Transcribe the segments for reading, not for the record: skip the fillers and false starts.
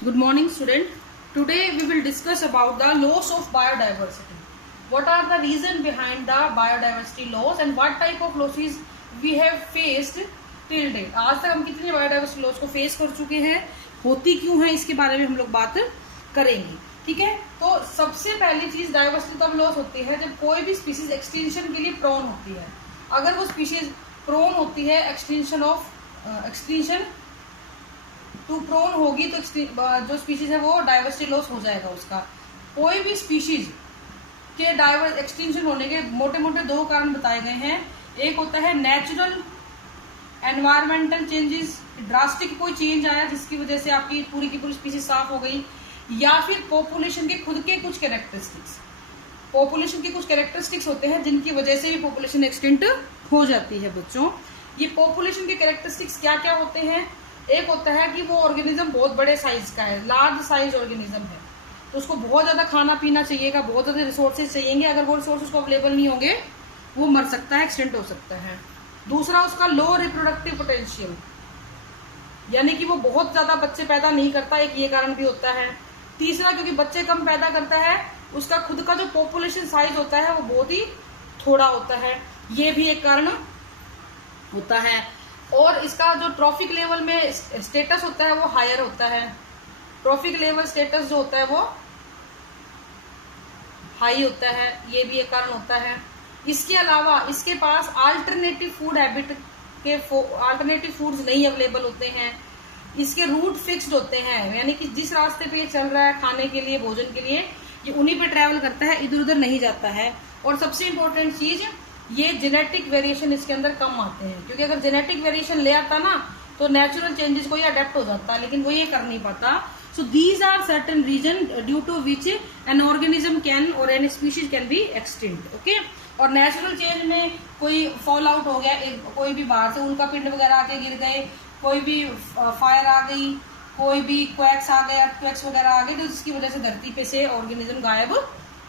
Good morning, student. Today we will discuss about the loss of biodiversity. What are the reason behind the biodiversity loss and what type of losses we have faced till date. आज तक हम कितनी biodiversity loss को face कर चुके हैं, होती क्यों है, इसके बारे में हम लोग बात करेंगे. ठीक है. तो सबसे पहली चीज डाइवर्सिटी तब लॉस होती है जब कोई भी स्पीसीज एक्सटिंक्शन के लिए प्रोन होती है. अगर वो स्पीसीज प्रोन होती है एक्सटिंक्शन टू प्रोन होगी तो जो स्पीशीज है वो डाइवर्सिटी लॉस हो जाएगा उसका. कोई भी स्पीशीज के एक्सटिंक्शन होने के मोटे मोटे दो कारण बताए गए हैं. एक होता है नेचुरल एनवायरमेंटल चेंजेस, ड्रास्टिक कोई चेंज आया जिसकी वजह से आपकी पूरी की पूरी स्पीशीज साफ हो गई, या फिर पॉपुलेशन के खुद के कुछ कैरेक्टरिस्टिक्स. पॉपुलेशन के कुछ कैरेक्टरिस्टिक्स होते हैं जिनकी वजह से भी पॉपुलेशन एक्सटिंक्ट हो जाती है. बच्चों, ये पॉपुलेशन के कैरेक्टरिस्टिक्स क्या क्या होते हैं. एक होता है कि वो ऑर्गेनिज्म बहुत बड़े साइज का है, लार्ज साइज ऑर्गेनिज्म है, तो उसको बहुत ज्यादा खाना पीना चाहिएगा, बहुत ज्यादा रिसोर्सेज चाहिएंगे. अगर वो रिसोर्सेज को अवेलेबल नहीं होंगे वो मर सकता है, एक्सटिंक्ट हो सकता है. दूसरा उसका लो रिप्रोडक्टिव पोटेंशियल, यानी कि वो बहुत ज्यादा बच्चे पैदा नहीं करता, एक ये कारण भी होता है. तीसरा, क्योंकि बच्चे कम पैदा करता है उसका खुद का जो पॉपुलेशन साइज होता है वो बहुत ही थोड़ा होता है, ये भी एक कारण होता है. और इसका जो ट्रॉफिक लेवल में स्टेटस होता है वो हायर होता है. ट्रॉफिक लेवल स्टेटस जो होता है वो हाई होता है, ये भी एक कारण होता है. इसके अलावा इसके पास अल्टरनेटिव फूड हैबिट के अल्टरनेटिव फूड्स नहीं अवेलेबल होते हैं. इसके रूट फिक्स्ड होते हैं, यानी कि जिस रास्ते पे ये चल रहा है खाने के लिए, भोजन के लिए, ये उन्हीं पे ट्रेवल करता है, इधर उधर नहीं जाता है. और सबसे इंपॉर्टेंट चीज, ये जेनेटिक वेरिएशन इसके अंदर कम आते हैं, क्योंकि अगर जेनेटिक वेरिएशन ले आता ना तो नेचुरल चेंजेस को ये अडेप्ट हो जाता है, लेकिन वो ये कर नहीं पाता. So these are certain reason due to which an organism can और an species can be extinct. Okay. और नेचुरल चेंज में कोई फॉल आउट हो गया, कोई भी बाहर से उनका पिंड वगैरह आके गिर गए, कोई भी फायर आ गई, कोई भी क्वैक्स आ गए, क्वैक्स वगैरह आ गए, तो जिसकी वजह से धरती पे से ऑर्गेनिज्म गायब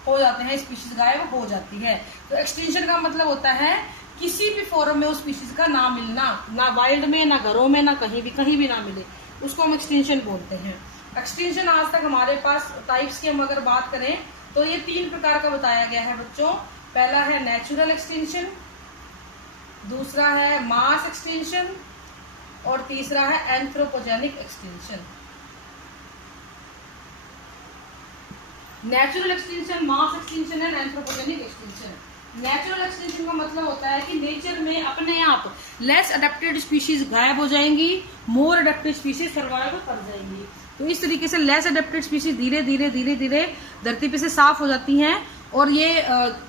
हो जाते हैं, स्पीशीज गायब हो जाती है. तो एक्सटिंक्शन का मतलब होता है किसी भी फॉर्म में उस स्पीशीज का ना मिलना, ना वाइल्ड में, ना घरों में, ना कहीं भी ना मिले, उसको हम एक्सटिंक्शन बोलते हैं. एक्सटिंक्शन आज तक हमारे पास टाइप्स की हम अगर बात करें तो ये 3 प्रकार का बताया गया है बच्चों. पहला है नेचुरल एक्सटिंक्शन, दूसरा है मास एक्सटिंक्शन और तीसरा है anthropogenic extinction. Natural extinction, mass extinction and anthropogenic extinction. Natural extinction का मतलब होता है कि नेचर में अपने आप लेस अडेप्टेड स्पीशीज गायब हो जाएंगी, मोर अडेप्टेड स्पीशीज सर्वाइव कर जाएंगी. तो इस तरीके से लेस अडेप्टेड स्पीशीज धीरे धीरे धरती पे से साफ हो जाती हैं. और ये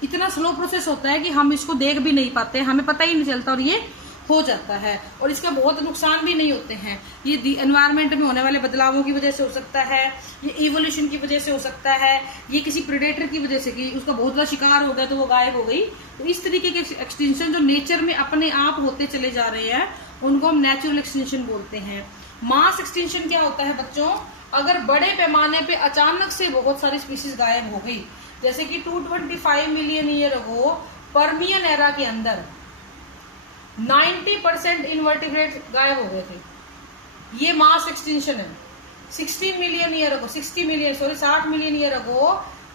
इतना स्लो प्रोसेस होता है कि हम इसको देख भी नहीं पाते, हमें पता ही नहीं चलता और ये हो जाता है. और इसके बहुत नुकसान भी नहीं होते हैं. ये एनवायरनमेंट में होने वाले बदलावों की वजह से हो सकता है, ये इवोल्यूशन की वजह से हो सकता है, ये किसी प्रेडेटर की वजह से कि उसका बहुत बड़ा शिकार हो गया तो वो गायब हो गई. तो इस तरीके के एक्सटिंक्शन जो नेचर में अपने आप होते चले जा रहे हैं उनको हम नेचुरल एक्सटिंक्शन बोलते हैं. मास एक्सटिंक्शन क्या होता है बच्चों, अगर बड़े पैमाने पे अचानक से बहुत सारी स्पीशीज गायब हो गई, जैसे कि 225 million year ago Permian era के अंदर 90% इनवर्टिब्रेट गायब हो गए थे, ये मास एक्सटिंक्शन है. 60 million year ago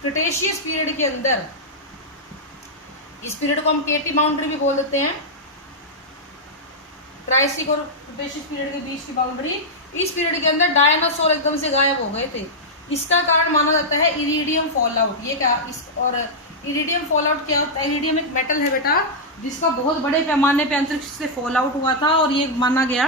Cretaceous period के अंदर, इस पीरियड को हम केटी बाउंड्री भी बोल देते हैं, ट्राइसिक और क्रिटेशियस पीरियड के बीच की बाउंड्री. इस पीरियड के अंदर डायनासोर एकदम से गायब हो गए थे. इसका कारण माना जाता है इरिडियम फॉल आउट. ये क्या और इरिडियम फॉल आउट क्या होता है? इरिडियम एक मेटल है बेटा जिसका बहुत बड़े पैमाने पे अंतरिक्ष से फॉल आउट हुआ था, और ये माना गया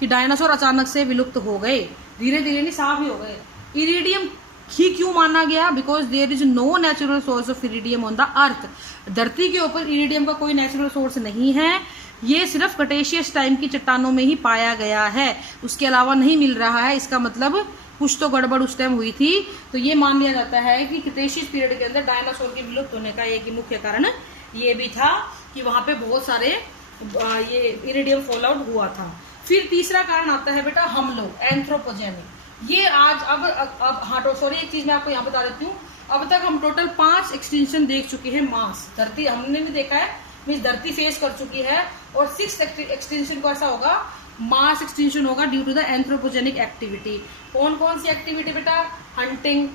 कि डायनासोर अचानक से विलुप्त हो गए, धीरे धीरे नहीं साफ ही हो गए. इरिडियम ही क्यों माना गया? Because there is no natural source of iridium on the earth. धरती के ऊपर इरिडियम का कोई नेचुरल सोर्स नहीं है, ये सिर्फ क्रिटेशियस टाइम की चट्टानों में ही पाया गया है, उसके अलावा नहीं मिल रहा है. इसका मतलब कुछ तो गड़बड़ उस टाइम हुई थी. तो ये मान लिया जाता है कि क्रिटेशियस पीरियड के अंदर डायनासोर के विलुप्त होने का एक मुख्य कारण ये भी था कि वहां पे बहुत सारे ये इरिडियम फॉल आउट हुआ था. फिर तीसरा कारण आता है बेटा हम लोग, एंथ्रोपोजेनिक. ये आज अब हाँ तो सॉरी, एक चीज मैं आपको यहाँ बता देती हूँ. अब तक हम टोटल 5 एक्सटिंक्शन देख चुके हैं. मास धरती हमने भी देखा है, मीन्स धरती फेस कर चुकी है. और 6th एक्सटिंक्शन को ऐसा होगा मास एक्सटिंक्शन होगा due to the anthropogenic activity. कौन कौन सी एक्टिविटी बेटा? हंटिंग,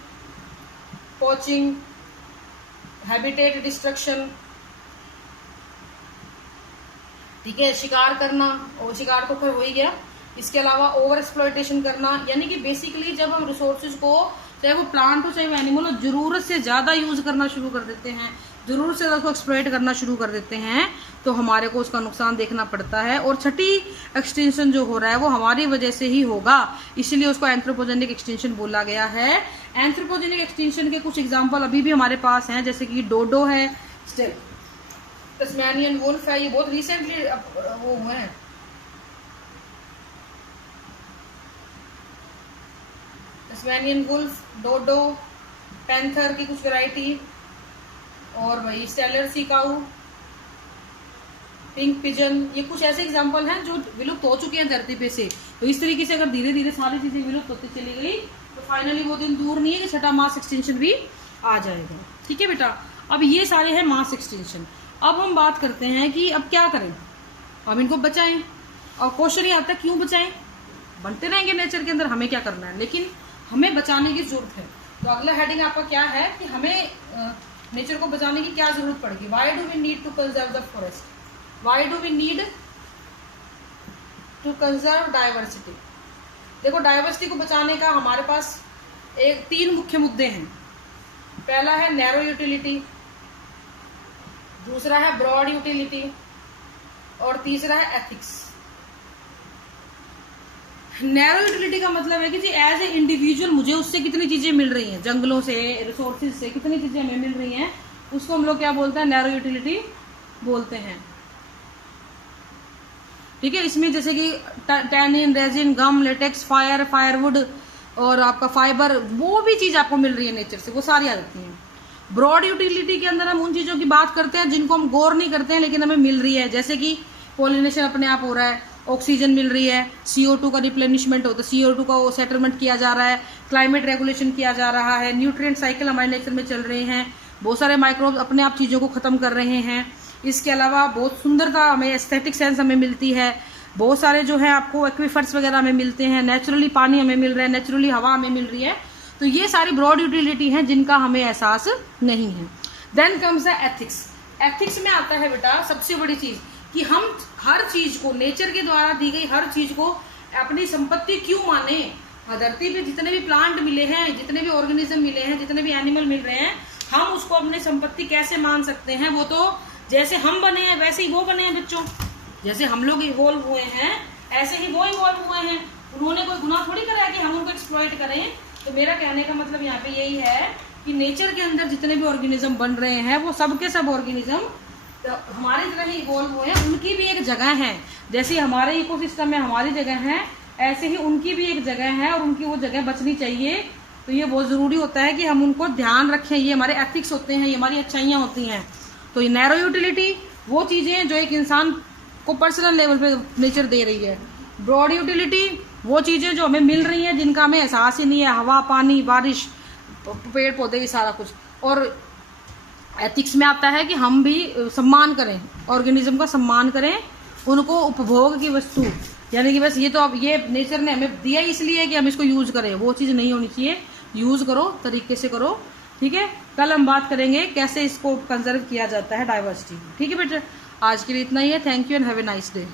पोचिंग, हैबिटेट डिस्ट्रक्शन, ठीक है, शिकार करना, और शिकार तो फिर हो ही गया। इसके अलावा ओवर एक्सप्लॉयटेशन करना, यानी कि बेसिकली जब हम रिसोर्सेज को, चाहे वो प्लांट हो चाहे वो एनिमल हो, जरूरत से ज्यादा यूज करना शुरू कर देते हैं, जरूरत से ज्यादा एक्सप्लॉयट करना शुरू कर देते हैं, तो हमारे को उसका नुकसान देखना पड़ता है। और छठी एक्सटेंशन जो हो रहा है वो हमारी वजह से ही होगा, इसलिए उसको एंथ्रोपोजेनिक एक्सटेंशन बोला गया है। एंथ्रोपोजेनिक एक्सटेंशन के कुछ एग्जाम्पल अभी भी हमारे पास हैं, जैसे कि डोडो है, तस्मानियन वुल्फ है, ये बहुत रिसेंटली वो हुए हैं। तस्मानियन वुल्फ, डोडो, पैंथर की कुछ वैरायटी, और वही स्टेलर सी काऊ, पिंक पिजन, ये कुछ ऐसे एग्जाम्पल हैं जो विलुप्त हो चुके हैं धरती पे से। तो इस तरीके से अगर धीरे धीरे सारी चीजें विलुप्त होती चली गई तो फाइनली वो दिन दूर नहीं है कि छठा मास एक्सटेंशन भी आ जाएगा। ठीक है बेटा, अब ये सारे हैं मास एक्सटेंशन। अब हम बात करते हैं कि अब क्या करें, अब इनको बचाएं। और क्वेश्चन ये आता है क्यों बचाएं? बनते रहेंगे नेचर के अंदर, हमें क्या करना है, लेकिन हमें बचाने की जरूरत है। तो अगला हेडिंग आपका क्या है कि हमें नेचर को बचाने की क्या जरूरत पड़ेगी। Why do we need to conserve the forest, why do we need to conserve diversity. देखो, डाइवर्सिटी को बचाने का हमारे पास तीन मुख्य मुद्दे हैं। पहला है नैरो यूटिलिटी, दूसरा है ब्रॉड यूटिलिटी, और तीसरा है एथिक्स। नैरो यूटिलिटी का मतलब है कि जी एज ए इंडिविजुअल मुझे उससे कितनी चीजें मिल रही हैं, जंगलों से, रिसोर्सेज से कितनी चीजें हमें मिल रही हैं, उसको हम लोग क्या बोलते हैं, नैरो यूटिलिटी बोलते हैं। ठीक है, इसमें जैसे कि टैनिन, रेजिन, गम, लेटेक्स, फायरवुड और आपका फाइबर, वो भी चीज आपको मिल रही है नेचर से, वो सारी आ जाती हैं। ब्रॉड यूटिलिटी के अंदर हम उन चीजों की बात करते हैं जिनको हम गौर नहीं करते हैं लेकिन हमें मिल रही है, जैसे कि पोलिनेशन अपने आप हो रहा है, ऑक्सीजन मिल रही है, CO2 का रिप्लेनिशमेंट होता है, CO2 का वो सेटलमेंट किया जा रहा है, क्लाइमेट रेगुलेशन किया जा रहा है, न्यूट्रिएंट साइकिल हमारे नेचर में चल रहे हैं, बहुत सारे माइक्रोब अपने आप चीज़ों को ख़त्म कर रहे हैं। इसके अलावा बहुत सुंदरता हमें, एस्थेटिक सेंस हमें मिलती है, बहुत सारे जो है आपको एक्वीफर्स वगैरह हमें मिलते हैं, नेचुरली पानी हमें मिल रहा है, नेचुरली हवा हमें मिल रही है। तो ये सारी ब्रॉड यूटिलिटी हैं जिनका हमें एहसास नहीं है। Then comes the ethics. Ethics में आता है बेटा सबसे बड़ी चीज कि हम हर चीज को, नेचर के द्वारा दी गई हर चीज को अपनी संपत्ति क्यों माने। धरती पे जितने भी प्लांट मिले हैं, जितने भी ऑर्गेनिज्म मिले हैं, जितने भी एनिमल मिल रहे हैं, हम उसको अपनी संपत्ति कैसे मान सकते हैं। वो तो जैसे हम बने हैं वैसे ही वो बने हैं बच्चों, जैसे हम लोग इवॉल्व हुए हैं ऐसे ही वो इवॉल्व हुए हैं। उन्होंने कोई गुनाह थोड़ी करा है कि हम उनको एक्सप्लॉइट करें। तो मेरा कहने का मतलब यहाँ पे यही है कि नेचर के अंदर जितने भी ऑर्गेनिज्म बन रहे हैं वो सब के सब ऑर्गेनिज्म हमारे तरह ही इवॉल्व हुए हैं, उनकी भी एक जगह है। जैसे हमारे इकोसिस्टम में हमारी जगह है, ऐसे ही उनकी भी एक जगह है और उनकी वो जगह बचनी चाहिए। तो ये बहुत जरूरी होता है कि हम उनको ध्यान रखें, ये हमारे एथिक्स होते हैं, ये हमारी अच्छाइयाँ होती हैं। तो ये नैरो यूटिलिटी वो चीजें जो एक इंसान को पर्सनल लेवल पे नेचर दे रही है। ब्रॉड यूटिलिटी वो चीजें जो हमें मिल रही हैं जिनका हमें एहसास ही नहीं है, हवा, पानी, बारिश, पेड़ पौधे, ये सारा कुछ। और एथिक्स में आता है कि हम भी सम्मान करें, ऑर्गेनिज्म का सम्मान करें, उनको उपभोग की वस्तु, यानी कि बस ये तो अब ये नेचर ने हमें दिया इसलिए कि हम इसको यूज करें, वो चीज़ नहीं होनी चाहिए। यूज करो, तरीके से करो। ठीक है, कल हम बात करेंगे कैसे इसको कंजर्व किया जाता है, डाइवर्सिटी। ठीक है बेटा, आज के लिए इतना ही है। Thank you and have a nice day.